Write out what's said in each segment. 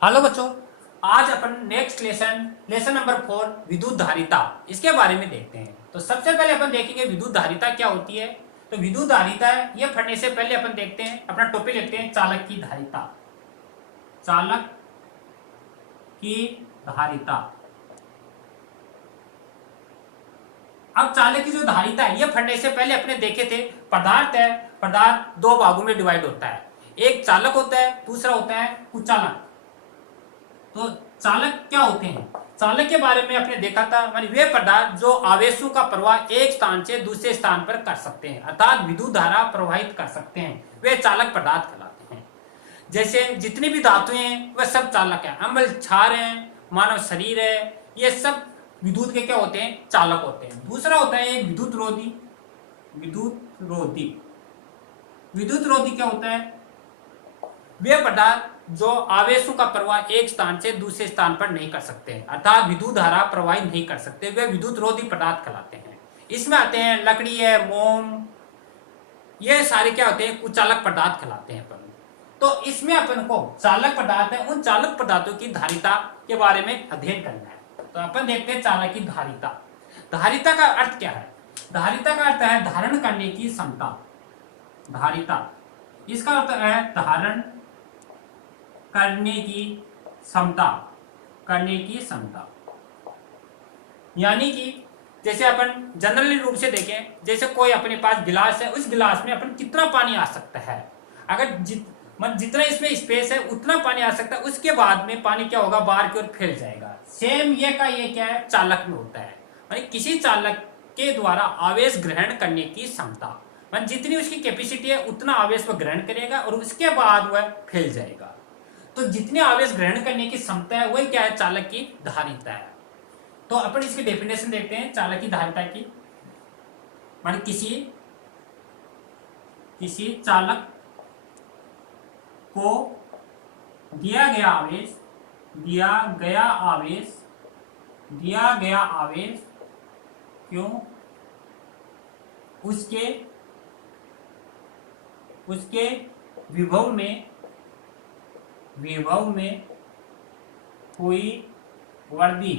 Hello बच्चों, आज अपन next lesson number 4 विद्युत धारिता इसके बारे में देखते हैं। तो सबसे पहले अपन देखेंगे विद्युत धारिता क्या होती है। तो विद्युत धारिता ये पढ़ने से पहले अपन देखते हैं, अपना टॉपिक लिखते हैं चालक की धारिता। चालक की धारिता। अब चालक की जो धारिता है ये पढ़ने से पहले अपने देखे थे पदार्थ है। पदार्थ दो भागों में डिवाइड होता है, एक चालक होता है, दूसरा होता है कुचालक। तो चालक क्या होते हैं? चालक के बारे में आपने देखा था, मानी वे पदार्थ जो आवेशों का प्रवाह एक स्थान से दूसरे स्थान पर कर सकते हैं, अर्थात विद्युत धारा प्रवाहित कर सकते हैं, वे चालक पदार्थ कहलाते हैं। जैसे जितनी भी धातुएं हैं वह सब चालक है। अम्ल, क्षार है, मानव शरीर है, ये सब विद्युत के क्या होते हैं? चालक होते हैं। दूसरा होता है एक विद्युत रोधी। विद्युत रोधी विद्युत रोधी क्या होता है? वे पदार्थ जो आवेशों का प्रवाह एक स्थान से दूसरे स्थान पर नहीं कर सकते, अर्थात विद्युत धारा प्रवाहित नहीं कर सकते, वे विद्युत रोधी पदार्थ कहलाते हैं। इसमें आते हैं लकड़ी है, मोम, ये सारे क्या होते हैं? कुचालक पदार्थ कहलाते हैं अपन। तो इसमें अपन को चालक पदार्थ है, उन चालक पदार्थों की धारिता के बारे में अध्ययन करना है। तो अपन देखते हैं चालक की धारिता। धारिता का अर्थ क्या है? धारिता का अर्थ है धारण करने की क्षमता। धारिता इसका अर्थ है धारण करने की क्षमता। करने की क्षमता यानी कि जैसे अपन जनरली रूप से देखें, जैसे कोई अपने पास गिलास है, उस गिलास में अपन कितना पानी आ सकता है, अगर जितना इसमें स्पेस है उतना पानी आ सकता है, उसके बाद में पानी क्या होगा? बाहर की ओर फैल जाएगा। सेम ये का ये क्या है? चालक में होता है। यानी किसी चालक के द्वारा आवेश ग्रहण करने की क्षमता, मान जितनी उसकी कैपेसिटी है उतना आवेश वह ग्रहण करेगा और उसके बाद वह फैल जाएगा। तो जितने आवेश ग्रहण करने की क्षमता है वही क्या है? चालक की धारिता है। तो अपन इसकी डेफिनेशन देखते हैं चालक की धारिता की। मान किसी चालक को दिया गया आवेश क्यों उसके विभव में हुई वृद्धि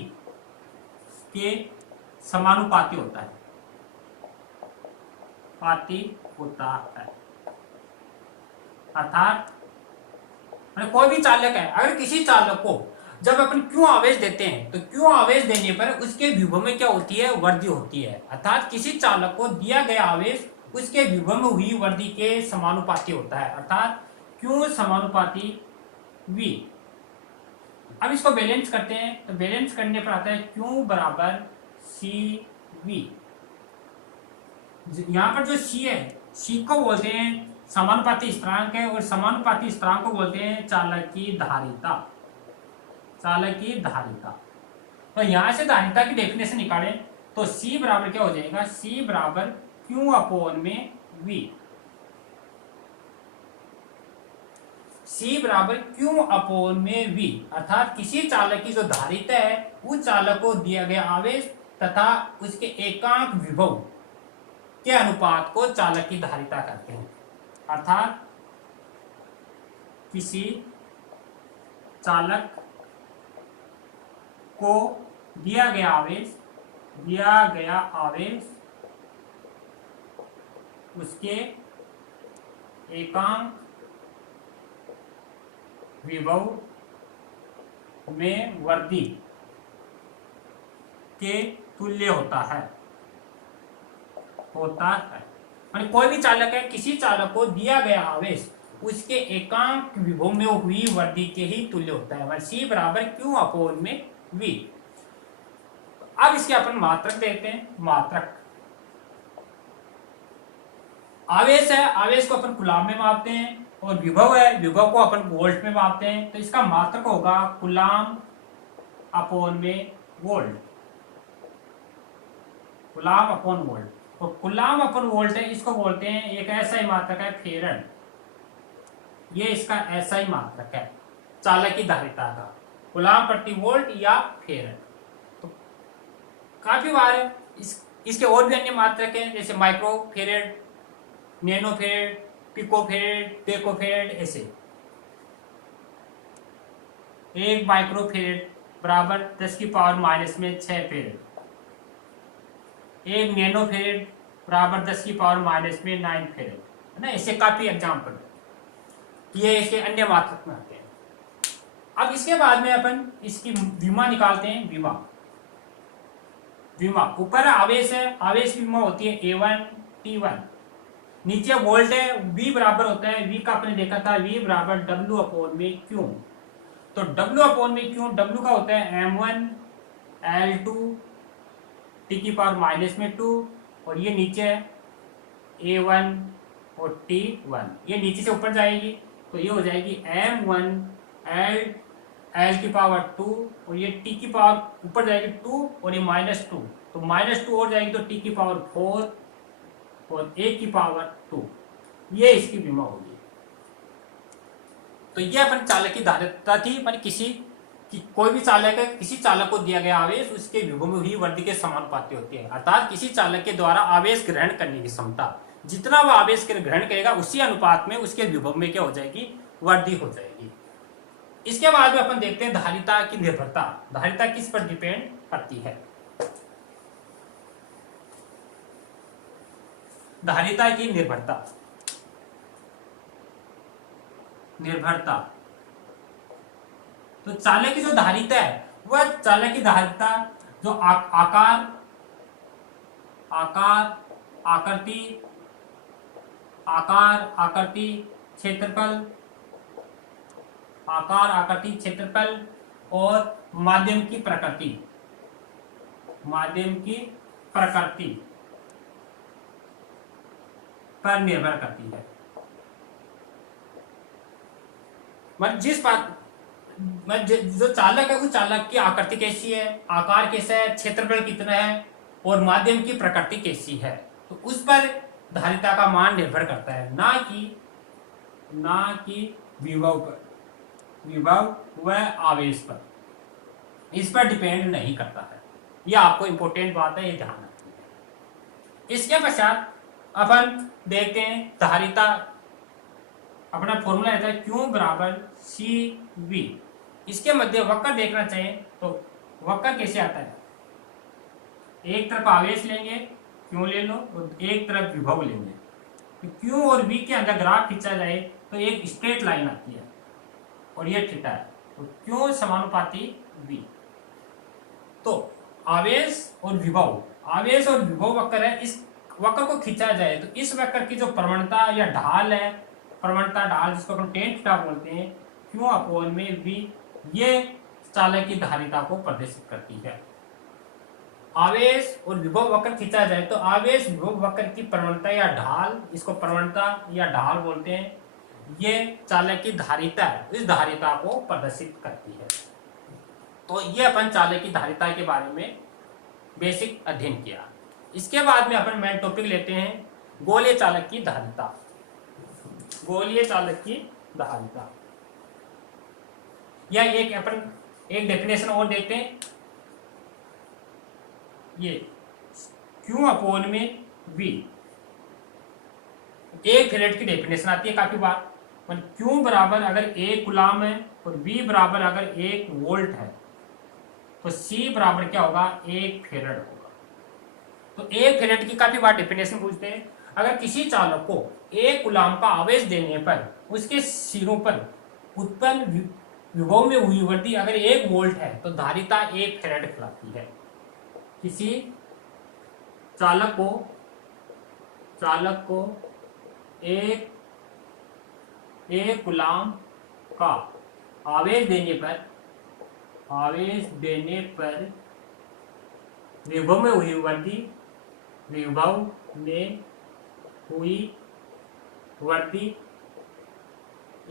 के समानुपाती होता है। अर्थात कोई भी चालक है, अगर किसी चालक को जब अपन क्यों आवेश देते हैं तो क्यों आवेश देने पर उसके विभव में क्या होती है? वृद्धि होती है। अर्थात किसी चालक को दिया गया आवेश उसके विभव में हुई वृद्धि के समानुपाती होता है, अर्थात क्यों समानुपाती V। अब इसको बैलेंस करते हैं, तो बैलेंस करने पर आता है Q बराबर CV। यहां पर जो C है, C को बोलते हैं समानुपाती स्थिरांक है, और समानुपाती स्थिरांक को बोलते हैं चालक की धारिता। चालक की धारिता। तो यहां से धारिता की डेफिनेशन निकालें तो C बराबर क्या हो जाएगा? C बराबर Q अपॉन में V। C बराबर Q अपॉन में V, अर्थात किसी चालक की जो धारिता है उस चालक को दिया गया आवेश तथा उसके एकांक विभव के अनुपात को चालक की धारिता कहते हैं। अर्थात किसी चालक को दिया गया आवेश उसके एकांक विभव में वृद्धि के तुल्य होता है। कोई भी चालक है, किसी चालक को दिया गया आवेश उसके एकांक विभव में हुई वृद्धि के ही तुल्य होता है। C बराबर Q अपॉन में V। अब इसके अपन मात्रक देखते हैं। मात्रक आवेश है, आवेश को अपन कूलाम में मापते हैं, और विभव है, विभव को अपन वोल्ट में मापते हैं। तो इसका मात्रक होगा कूलाम अपॉन में वोल्ट। कूलाम अपॉन वोल्ट, तो कूलाम अपॉन वोल्ट है, इसको बोलते हैं एक ऐसा ही मात्रक है फेरड। ये इसका ऐसा ही मात्रक है चालक की धारिता का, कूलाम प्रति वोल्ट या फेरड। तो काफी बार इसके और भी अन्य मात्रक हैं, जैसे micro farad, nano farad, pico farad, deca farad, ऐसे। 1 माइक्रोफेरेड बराबर 10 की पावर माइनस में 6 फेरेड। 1 नैनोफेरेड बराबर 10 की पावर माइनस में 9 फेरेड, है ना। इससे काफी एग्जाम्पल ये इसके अन्य मात्रक में आते हैं। अब इसके बाद में अपन इसकी विमा निकालते हैं। विमा ऊपर आवेश है, आवेश की विमा होती है A1 T1, नीचे वोल्ट है, V बराबर होता है, V का आपने देखा था V बराबर W अपॉन में Q। तो W अपॉन में Q, W का होता है M1 L2 T की पावर माइनस में 2, और ये नीचे है A1 और T1, ये नीचे से ऊपर जाएगी तो ये हो जाएगी M1 L की पावर 2, और ये T की पावर ऊपर जाएगी 2 और ये -2, तो -2 और जाएगी तो T की पावर 4 और A की पावर 2, ये इसकी विमा होगी। तो ये अपन चालक की धारिता थी। पर कोई भी चालक है, किसी चालक को दिया गया आवेश उसके विभव ही वर्दी के समानुपाती होती है, अर्थात किसी चालक के द्वारा आवेश ग्रहण करने की क्षमता, जितना वह आवेश ग्रहण करेगा उसी अनुपात में उसके विभव में क्या हो जाएगी, वर्दी हो जाएगी। इसके बाद में अपन देखते हैं धारिता की निर्भरता। धारिता किस पर डिपेंड करती है? धारिता की निर्भरता तो चालक की जो धारिता है वह चालक की धारिता जो आकार, आकृति, क्षेत्रफल और माध्यम की प्रकृति पर निर्भर करती है। जो चालक है उस चालक की आकृति कैसी है, आकार कैसा है, क्षेत्रफल कितना है और माध्यम की प्रकृति कैसी है, तो उस पर धारिता का मान निर्भर करता है, ना कि विभव पर, विभव व आवेश पर, इस पर डिपेंड नहीं करता है। यह आपको इंपॉर्टेंट बात है, ये ध्यान रखनी है। इसके पश्चात अपन देखते हैं धारिता, अपना फॉर्मूला रहता है Q बराबर CV। इसके मध्य वक्र देखना चाहिए तो वक्र कैसे आता है, एक तरफ आवेश लेंगे Q ले लो और एक तरफ विभव लेंगे, तो Q और V के अंदर ग्राफ खींचा जाए तो एक स्ट्रेट लाइन आती है और ये थीटा है, तो Q समानुपाती V। तो आवेश और विभव वक्र है, इस वक्र को खींचा जाए तो इस वक्र की जो प्रवणता या ढाल है, ढाल जिसको अपन टेन थीटा बोलते हैं, Q अपॉन में V, ये चालक की धारिता को प्रदर्शित करती है। आवेश और विभव वक्र खींचा जाए तो आवेश विभव वक्र की प्रवणता या ढाल, इसको प्रवणता या ढाल बोलते हैं, ये चालक की धारिता है, इस धारिता को प्रदर्शित करती है। तो ये अपन चालक की धारिता के बारे में बेसिक अध्ययन किया। इसके बाद में अपन मेन टॉपिक लेते हैं गोलीय चालक की धारिता। या एक डेफिनेशन और देखते हैं, ये Q अपॉन में V, एक फेरेड की डेफिनेशन आती है काफी बार। Q बराबर अगर 1 गुलाम है और V बराबर अगर 1 वोल्ट है तो C बराबर क्या होगा, 1 फेरेड होगा। तो 1 फेरेड की काफी बार डेफिनेशन पूछते हैं। अगर किसी चालक को 1 गुलाम का आवेश देने पर उसके सिरों पर उत्पन्न विभव में हुई वृद्धि अगर 1 वोल्ट है तो धारिता 1 फेरेड कहलाती है। किसी चालक को एक गुलाम का आवेश देने पर विभव में हुई वृद्धि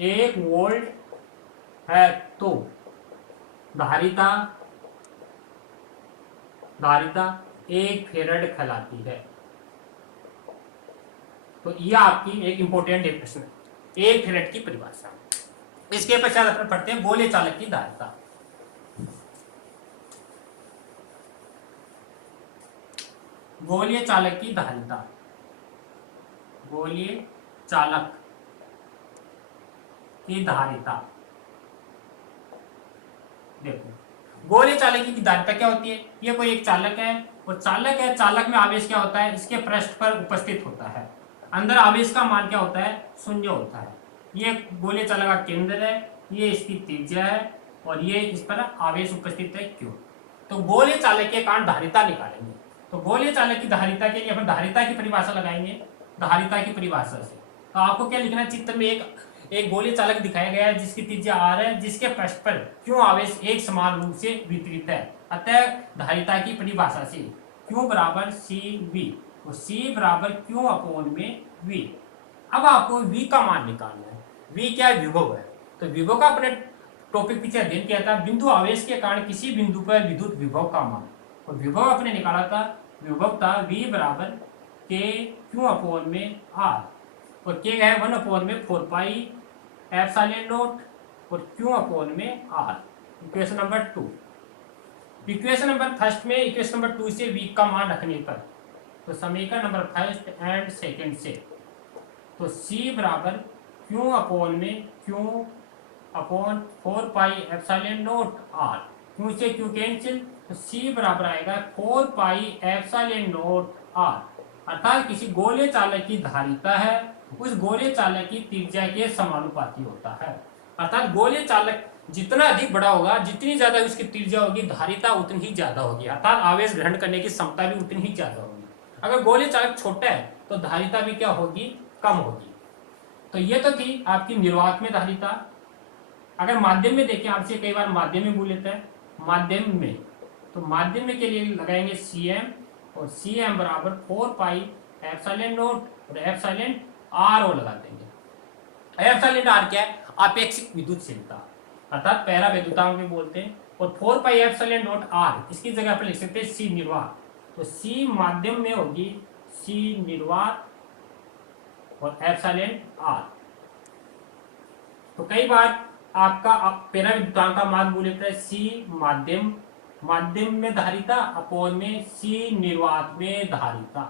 1 वोल्ट है तो धारिता 1 फेरेड कहलाती है। तो यह आपकी एक इंपॉर्टेंट डेफिनेशन है 1 फेरेड की परिभाषा। इसके पश्चात अपन पढ़ते हैं गोलीय चालक की धारिता। गोलीय चालक की धारिता, देखो गोले चालक की धारिता क्या होती है, ये कोई एक चालक है और चालक है, चालक में आवेश क्या होता है, इसके पृष्ठ पर उपस्थित होता है। अंदर आवेश का मान क्या होता है, शून्य होता है। ये गोले चालक का केंद्र है, ये इसकी त्रिज्या है और ये इस पर आवेश उपस्थित है क्यों। तो गोले चालक के कारण धारिता निकालेंगे। तो गोले चालक की धारिता के लिए अपन धारिता की परिभाषा लगाएंगे। धारिता की परिभाषा से तो आपको क्या लिखना है, चित्र में एक गोले चालक दिखाया गया है जिसकी त्रिज्या r है, जिसके पृष्ठ पर क्यों आवेश एक समान रूप से वितरित है। अतः धारिता की परिभाषा से Q बराबर CV, तो C बराबर Q अपॉन में V। अब आपको V का मान निकालना है। V क्या है, विभव है। तो विभव का अपने टॉपिक पीछे अध्ययन किया था, बिंदु आवेश के कारण किसी बिंदु पर विद्युत विभव का मान। और विभव अपने निकाला था, विभव था V बराबर K Q अपॉन में R, और K है 1 अपॉन में 4 पाई एप्सिलॉन नॉट और Q अपॉन में R। Equation number 2। Equation number first में इक्वेशन नंबर 2 से V का मान रखने पर, तो समीकरण नंबर फर्स्ट एंड सेकंड से, तो C बराबर Q अपॉन में Q upon 4 pi epsilon not R, Q से Q कैंसिल, तो C बराबर आएगा 4 पाई एप्सिलॉन नॉट R। अर्थात किसी गोले चालक की धारिता है उस गोले चालक की त्रिज्या के समानुपाती होता है। अर्थात गोले चालक जितना अधिक बड़ा होगा, जितनी ज्यादा उसकी त्रिज्या होगी, धारिता उतनी ही ज्यादा होगी, अर्थात आवेश ग्रहण करने की क्षमता भी उतनी ही ज्यादा होगी। अगर गोले चालक छोटा है तो धारिता भी क्या होगी, कम होगी। तो ये तो थी आपकी निर्वात में धारिता। अगर माध्यम में देखें, आपसे कई बार माध्यम में बोल लेता है, माध्यम में, तो माध्यम में के लिए लगाएंगे Cm, और Cm बराबर 4 पाई एप्सिलॉन नॉट और एप्सिलॉन R और लगा देंगे। एप्सिलॉन R क्या है, आपेक्षिक विद्युतशीलता, अर्थात पैरा विद्युतांक भी बोलते हैं। और 4 पाई एप्सिलॉन नॉट R, इसकी जगह पर लिख सकते हैं C निर्वात। तो C माध्यम में होगी C निर्वात और एप्सिलॉन R। तो कई बार आपका पैरा विद्युतांक का मान बोल लेता है C माध्यम में धारिता अपॉन में C निर्वात में धारिता।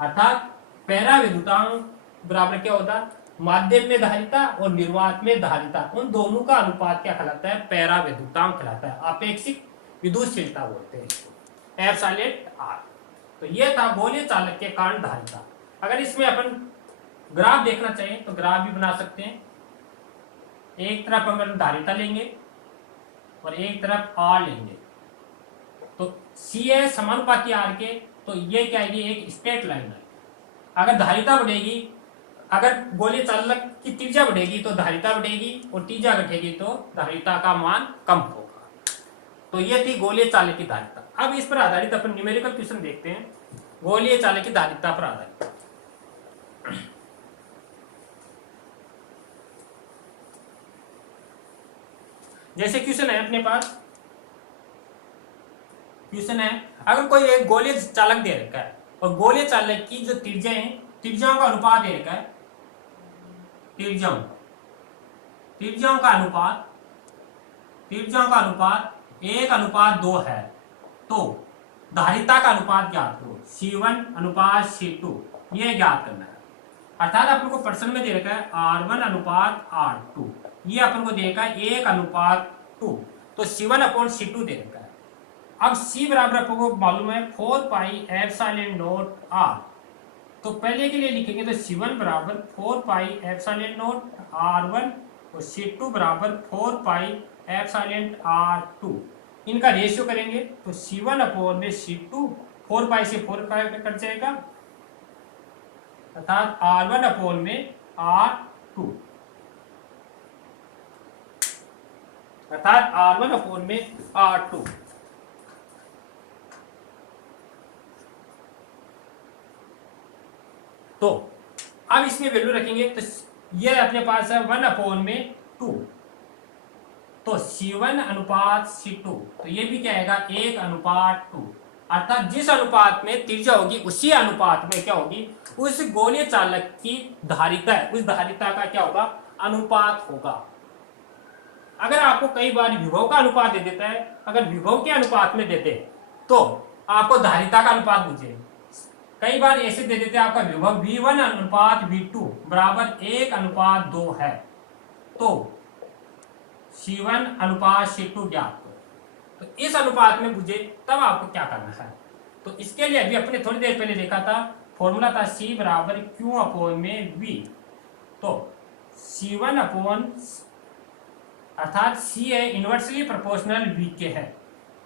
अर्थात पैरा विद्युतांक बराबर क्या होता है, माध्यम में धारिता और निर्वात में धारिता, उन दोनों का अनुपात क्या कहलाता है, पैरा विद्युतांक कहलाता है। आपेक्षिक विद्युतशीलता बोलते हैं, एप्सिलॉन R। तो ये था गोले चालक के कारण धारिता। अगर इसमें अपन ग्राफ देखना चाहिए तो ग्राफ भी बना सकते हैं। एक तरफ हम धारिता लेंगे और एक तरफ R लेंगे, तो C है समानुपाती R के, तो ये क्या है, ये एक स्ट्रेट लाइन है। अगर धारिता बढ़ेगी, अगर गोले चालक की त्रिज्या बढ़ेगी तो धारिता बढ़ेगी, और त्रिज्या घटेगी तो धारिता का मान कम होगा। तो ये थी गोले चालक की धारिता। अब इस पर आधारित अपन न्यूमेरिकल क्वेश्चन देखते हैं, गोलीय चालक की धारिता पर आधारित। जैसे क्वेश्चन है अपने पास, क्वेश्चन है अगर कोई एक गोलीय चालक दे रखा है और गोलीय चालक की जो त्रिज्या है, त्रिज्याओं का अनुपात दे रखा है, त्रिज्याओं का अनुपात 1:2 है, तो धारिता का अनुपात ज्ञात करो, C1 अनुपात C2, ये ज्ञात करना है। अर्थात अपन को प्रश्न में दे रखा है R1 अनुपात R2, ये अपन को दे रखा है 1:2, तो C1 अपॉन C2 दे रखा है। अब C बराबर अपन को मालूम है 4 पाई एप्सिलॉन नॉट R, तो पहले के लिए लिखेंगे तो C1 बराबर 4 पाई एप्सिलॉन नॉट R1 और C2 बराबर 4 पाई एप्सिलॉन R2। इनका रेशियो करेंगे तो C1 अपॉन में C2, 4 पाई से 4 कट जाएगा, अर्थात R1 अपॉन में R2, अर्थात R1 अपॉन में R2। तो अब इसमें वैल्यू रखेंगे तो ये अपने पास है 1 अपॉन में 2, तो C1 अनुपात C2, तो ये भी क्या आएगा 1:2, अर्थात जिस अनुपात में त्रिज्या होगी उसी अनुपात में क्या होगी, उस गोलीय चालक की धारिता है, उस धारिता का क्या होगा, अनुपात होगा। अगर आपको कई बार विभव का अनुपात दे देता है, अगर विभव के अनुपात में देते तो आपको धारिता का अनुपात पूछे, कई बार ऐसे दे देते हैं आपका विभव V1 अनुपात V2 बराबर 1:2 है, तो C1 अनुपात C2 ज्ञात करो। तो इस अनुपात में मुझे तब आपको क्या करना है, तो इसके लिए अभी अपने थोड़ी देर पहले देखा था, फॉर्मूला था C बराबर Q अपॉन में V। तो C1 अपॉन अर्थात C है इनवर्सली प्रोपोर्शनल V के है,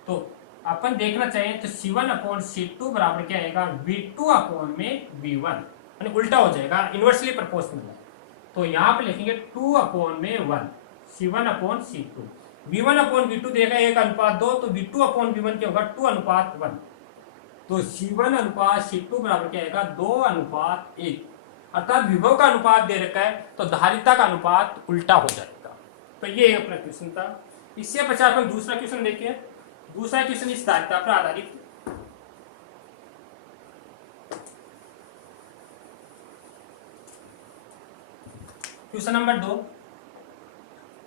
तो अपन देखना चाहिए तो C1 अपॉन C2 बराबर क्या आएगा, V2 अपॉन में V1, यानी उल्टा हो जाएगा, इनवर्सली प्रोपोर्शनल है। तो यहाँ पे लिखेंगे 2 अपॉन में 1, C1 upon C2, V1 upon V2 देगा 1:2, तो V2 अपॉन V1 क्या होगा 2:1। तो C1 अनुपात C2 बराबर क्या आएगा 2:1, अर्थात विभव का अनुपात दे रखा है तो धारिता का अनुपात उल्टा हो जाएगा। तो ये अपना क्वेश्चन था। इससे पश्चात हम दूसरा क्वेश्चन देखिए। दूसरा क्वेश्चन इस धारिता पर आधारित, क्वेश्चन नंबर 2,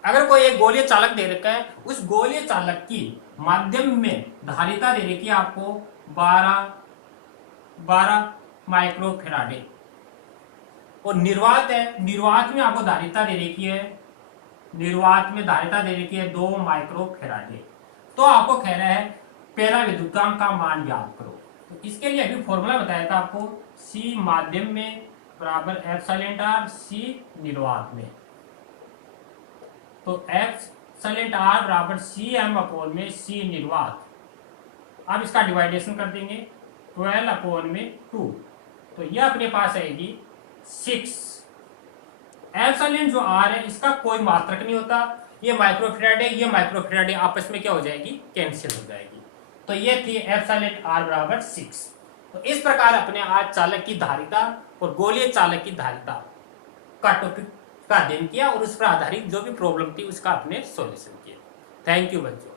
अगर कोई एक गोलीय चालक दे रखा है, उस गोलीय चालक की माध्यम में धारिता दे रखी है आपको 12 माइक्रोफेराडे, और निर्वात है, निर्वात में आपको धारिता दे रखी है, निर्वात में धारिता दे रखी है 2 माइक्रोफेराडे। तो आपको कह रहा है पहला विद्युतांक का मान ज्ञात करो। तो इसके लिए अभी फॉर्मूला बताया था आपको, C माध्यम में बराबर एप्सिलॉन r C निर्वात में, तो एप्सिलॉन r बराबर Cm अपॉन में C निर्वात। अब इसका डिवाइडेशन कर देंगे 12 अपॉन में 2, तो यह अपने पास आएगी 6। एप्सिलॉन जो r है इसका कोई मात्रक नहीं होता, ये माइक्रोफेराड है, ये माइक्रोफेराड है, आपस में क्या हो जाएगी, कैंसिल हो जाएगी। तो ये थी एप्सिलॉन r बराबर 6। तो इस प्रकार अपने आज चालक की धारिता और गोलीय चालक की धारिता का टॉपिक का अध्ययन किया, और उस पर आधारित जो भी प्रॉब्लम थी उसका अपने सॉल्यूशन किया। थैंक यू बच्चों।